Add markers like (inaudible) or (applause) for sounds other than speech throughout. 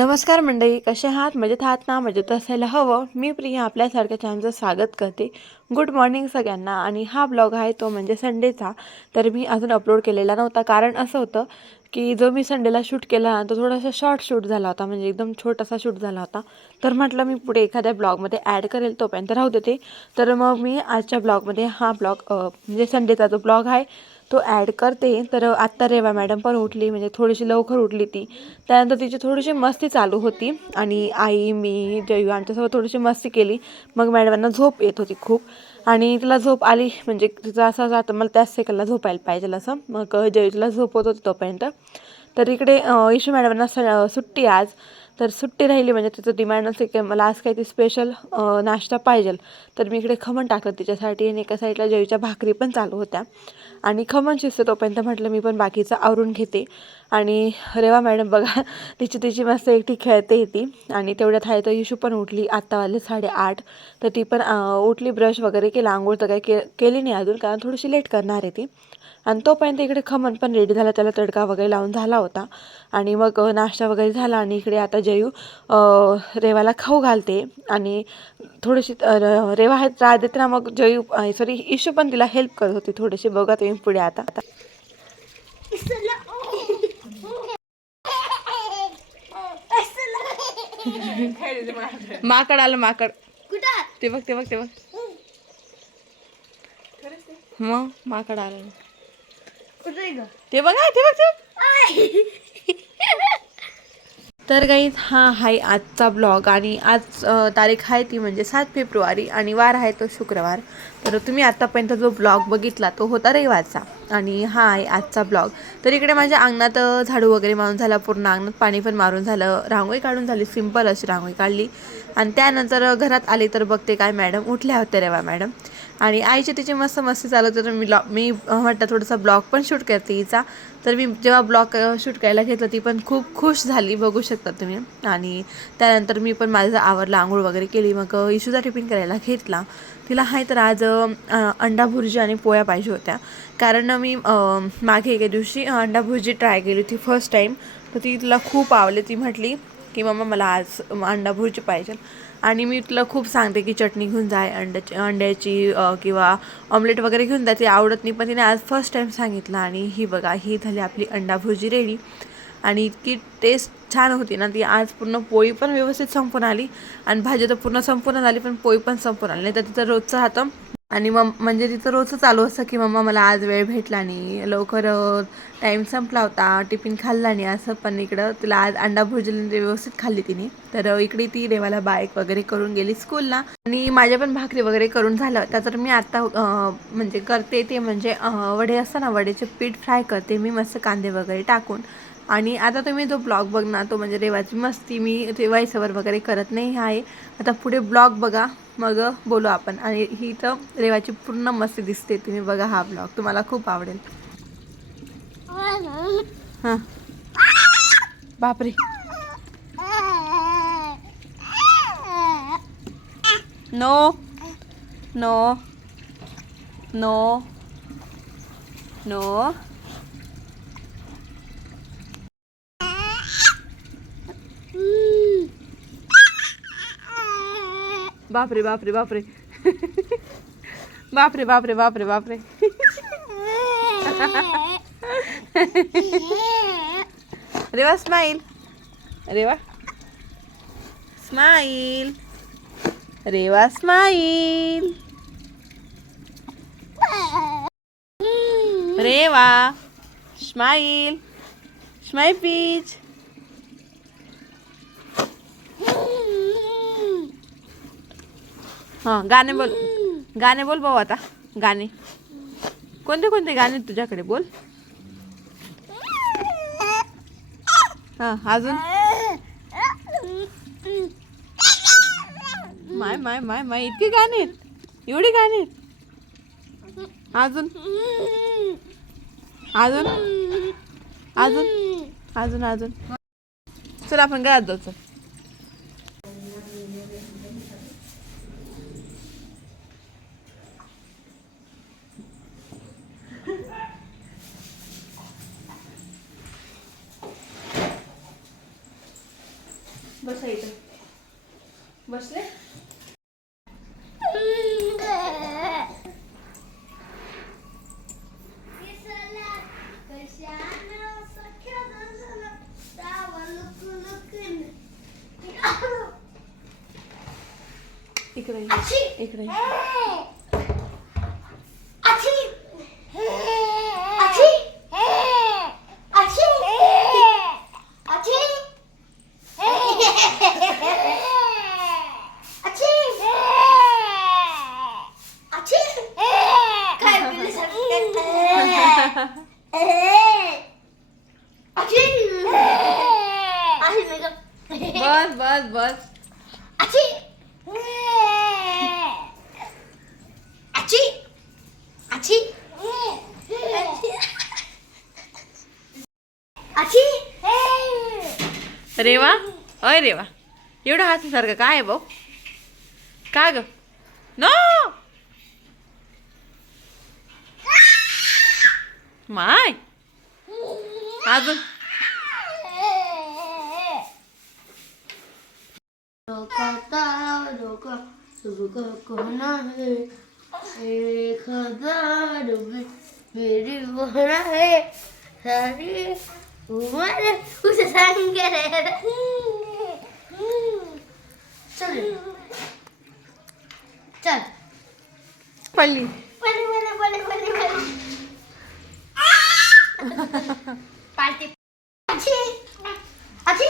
नमस्कार मंडळी कसे आहात? मजेत आहात ना? मजेत असायला हवं. मी प्रिया आपल्यासारख्या चॅनलचं स्वागत करते. गुड मॉर्निंग सगळ्यांना. आणि हा ब्लॉग आहे तो म्हणजे संडेचा तर मी अजून अपलोड केलेला नव्हता. कारण असं होतं की जो मी संडेला शूट केला ना तो थोडासा शॉर्ट शूट झाला होता. म्हणजे एकदम छोटासा शूट झाला होता. तर म्हटलं मी पुढे एखाद्या ब्लॉगमध्ये ॲड करेल तोपर्यंत राहू देते. तर मग मी आजच्या ब्लॉगमध्ये हा ब्लॉग म्हणजे संडेचा जो ब्लॉग आहे तो ॲड करते. तर आत्ता रेवा मॅडम पण उठली म्हणजे थोडीशी लवकर उठली ती. त्यानंतर तिची थोडीशी मस्ती चालू होती आणि आई मी जयू आमच्यासोबत थोडीशी मस्ती केली. मग मॅडमांना झोप येत होती खूप. आणि तिला झोप आली म्हणजे तिचं असं जातं मला त्याच सेकंडला झोपायला पाहिजे असं. मग जयू तिला झोपवत होती तोपर्यंत. तर इकडे इशू मॅडमांना स सुट्टी आज. तर सुट्टी राहिली म्हणजे तिचं डिमांड असेल की मला आज काहीतरी स्पेशल नाश्ता पाहिजे तर मी इकडे खमण टाकलं तिच्यासाठी आणि एका साईडला जेवीच्या भाकरी पण चालू होत्या. आणि खमण शिस्त तोपर्यंत म्हटलं मी पण बाकीचं आवरून घेते. आणि रेवा मॅडम बघा (laughs) तिची तिची मस्त एकटी खेळते ती. आणि तेवढ्यात आहे तर इशू पण उठली. आत्तावाली साडेआठ. तर ती पण उठली ब्रश वगैरे केला आंघोळ तर काही के केली नाही अजून कारण थोडीशी लेट करणार आहे ती. आणि तोपर्यंत इकडे खमन पण रेडी झाला त्याला तडका वगैरे लावून झाला होता. आणि मग नाश्ता वगैरे झाला आणि इकडे आता जयू रेवाला खाऊ घालते. आणि थोडीशी र- रेवा हा त्रास देते ना मग जयू सॉरी इशू पण तिला हेल्प करत होती थोडीशी. बघा तुम्ही पुढे आता आता (laughs) माकड आलं माकड. ते बघ ते बघ ते बघ. मग माकड आलं. ते बघा ते बघ ते बघ. तर गाईज हा आहे आजचा ब्लॉग आणि आज तारीख आहे ती म्हणजे सात फेब्रुवारी आणि वार आहे तो शुक्रवार. तर तुम्ही आत्तापर्यंत जो ब्लॉग बघितला तो होता रविवारचा आणि हा आहे आजचा ब्लॉग तर इकडे माझ्या अंगणात झाडू वगैरे मारून झाला पूर्ण अंगणात पाणी पण मारून झालं रांगोळी काढून झाली सिंपल अशी रांगोळी काढली. आणि त्यानंतर घरात आली तर बघते काय मॅडम उठल्या होत्या रेवा मॅडम. आणि आईची तिची मस्त मस्ती चालू होती. तर मी ब्लॉ मी म्हटलं थोडासा ब्लॉग पण शूट करते हिचा तर मी जेव्हा ब्लॉग शूट करायला घेतलं ती पण खूप खुश झाली बघू शकता तुम्ही. आणि त्यानंतर मी पण माझं आवरलं आंघोळ वगैरे केली. मग इशूचा टिफिन करायला घेतला. तिला आहे तर आज अंडा भुर्जी आणि पोळ्या पाहिजे होत्या. कारण मी मागे एके दिवशी अंडा भुर्जी ट्राय केली होती फर्स्ट टाईम तर ती तिला खूप आवडली. ती म्हटली की मम्मा मला आज अंडा भुर्जी पाहिजे. आणि मी तुला खूप सांगते की चटणी घेऊन जाय अंड्याची अंड्याची किंवा ऑमलेट वगैरे घेऊन जाय ते आवडत नाही. पण तिने आज फर्स्ट टाईम सांगितलं आणि ही बघा ही झाली आपली अंडा भुर्जी रेडी आणि इतकी टेस्ट छान होती ना ती आज पूर्ण पोळी पण व्यवस्थित संपून आली. आणि भाजी तर पूर्ण संपूर्ण झाली पण पोळी पण संपून आली. नाही तर तिचं रोजचं राहतं. आणि मग म्हणजे तिचं रोजचं चालू असतं की मम्मा मला आज वेळ भेटला नाही लवकर टाईम संपला होता टिफिन खाल्ला नाही असं पण इकडं तिला आज अंडा भुर्जी व्यवस्थित खाल्ली तिने. तर इकडे ती देवाला बाईक वगैरे करून गेली स्कूलला आणि माझ्या पण भाकरी वगैरे करून झालं होत्या तर मी आत्ता म्हणजे करते ते म्हणजे वडे असतात ना वडेचे पीठ फ्राय करते मी मस्त कांदे वगैरे टाकून. आणि आता तुम्ही जो ब्लॉग बघणार तो म्हणजे रेवाची मस्ती. मी ते वगैरे करत नाही आहे. आता पुढे ब्लॉग बघा. मग बोलू आपण. आणि ही तर रेवाची पूर्ण मस्ती दिसते. तुम्ही बघा हा ब्लॉग. तुम्हाला खूप आवडेल. हां. बापरे. नो. नो. नो. नो. बापरे बापरे बापरे. बापरे बापरे बापरे बापरे. Reva smile Reva smile Reva smile Reva smile smile peach हां गाणे बोल. गाणे बोल भाऊ आता. गाणे. कोणते कोणते गाणे तुझ्याकडे? बोल. हां अजून? माय माय माय माय इतके गाणे आहेत. एवढी गाणे आहेत. अजून? अजून? अजून? अजून अजून? चल आपण घरात जाऊ चल. बसा इथं. बसले? इकडे इकडे बस बस बस. रेवा? अय रेवा. एवढं हसण्यासारखं काय आहे भाऊ? काय ग? नो माय. अजून? मेरी बहना है. सारी उम्र उस संग चल चल. पडली पार्टी अच्छी अच्छी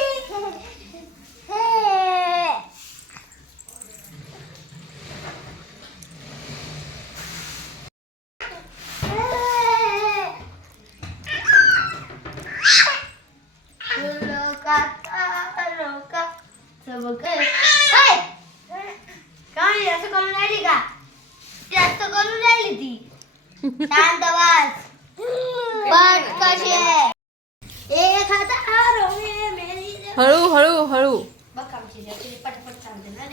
लोका लोका सब काय काय असं करून राहिली का पण कशी आहे हळू हळू हळू. बघ आमची पटपट चालते ना